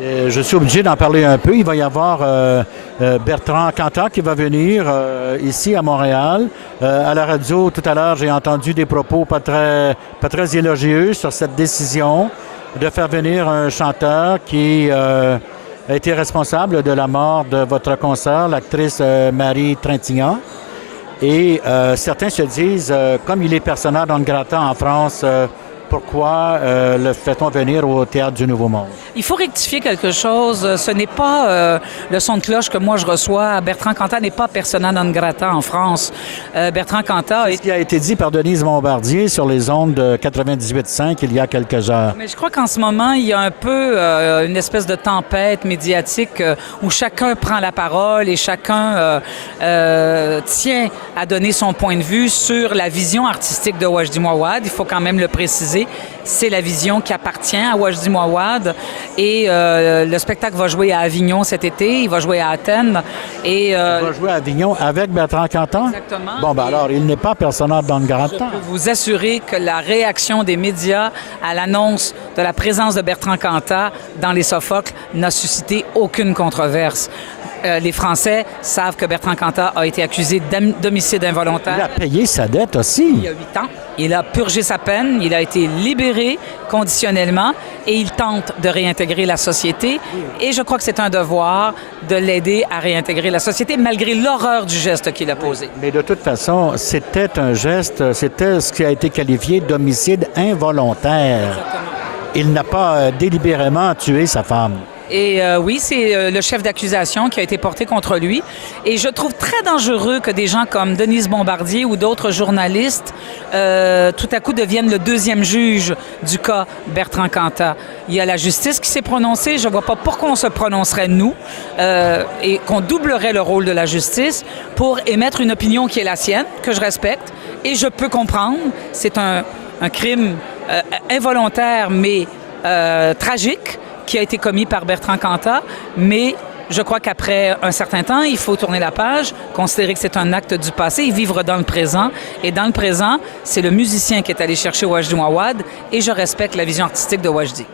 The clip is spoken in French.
Je suis obligé d'en parler un peu. Il va y avoir Bertrand Cantat qui va venir ici à Montréal. À la radio, tout à l'heure, j'ai entendu des propos pas très élogieux sur cette décision de faire venir un chanteur qui a été responsable de la mort de votre consoeur, l'actrice Marie Trintignant. Et certains se disent, comme il est persona non grata en France, pourquoi le fait-on venir au Théâtre du Nouveau Monde? Il faut rectifier quelque chose. Ce n'est pas le son de cloche que moi je reçois. Bertrand Cantat n'est pas persona non grata en France. Bertrand Cantat... C'est ce qui a été dit par Denise Bombardier sur les ondes de 98.5 il y a quelques heures. Mais je crois qu'en ce moment, il y a un peu une espèce de tempête médiatique où chacun prend la parole et chacun tient à donner son point de vue sur la vision artistique de Wajdi Mouawad. Il faut quand même le préciser. C'est la vision qui appartient à Wajdi Mouawad. Et le spectacle va jouer à Avignon cet été, il va jouer à Athènes. Et, il va jouer à Avignon avec Bertrand Cantat? Exactement. Bon, ben alors, il n'est pas persona non grata. Je peux vous assurer que la réaction des médias à l'annonce de la présence de Bertrand Cantat dans les Sophocles n'a suscité aucune controverse. Les Français savent que Bertrand Cantat a été accusé d'homicide involontaire. Il a payé sa dette aussi. Il y a 8 ans. Il a purgé sa peine, il a été libéré conditionnellement et il tente de réintégrer la société. Et je crois que c'est un devoir de l'aider à réintégrer la société malgré l'horreur du geste qu'il a posé. Mais de toute façon, c'était un geste, c'était ce qui a été qualifié d'homicide involontaire. Exactement. Il n'a pas délibérément tué sa femme. Et oui, c'est le chef d'accusation qui a été porté contre lui. Et je trouve très dangereux que des gens comme Denise Bombardier ou d'autres journalistes tout à coup deviennent le deuxième juge du cas Bertrand Cantat. Il y a la justice qui s'est prononcée. Je ne vois pas pourquoi on se prononcerait, nous, et qu'on doublerait le rôle de la justice pour émettre une opinion qui est la sienne, que je respecte. Et je peux comprendre, c'est un crime involontaire, mais tragique, qui a été commis par Bertrand Cantat, mais je crois qu'après un certain temps, il faut tourner la page, considérer que c'est un acte du passé et vivre dans le présent. Et dans le présent, c'est le musicien qui est allé chercher Wajdi Mouawad et je respecte la vision artistique de Wajdi.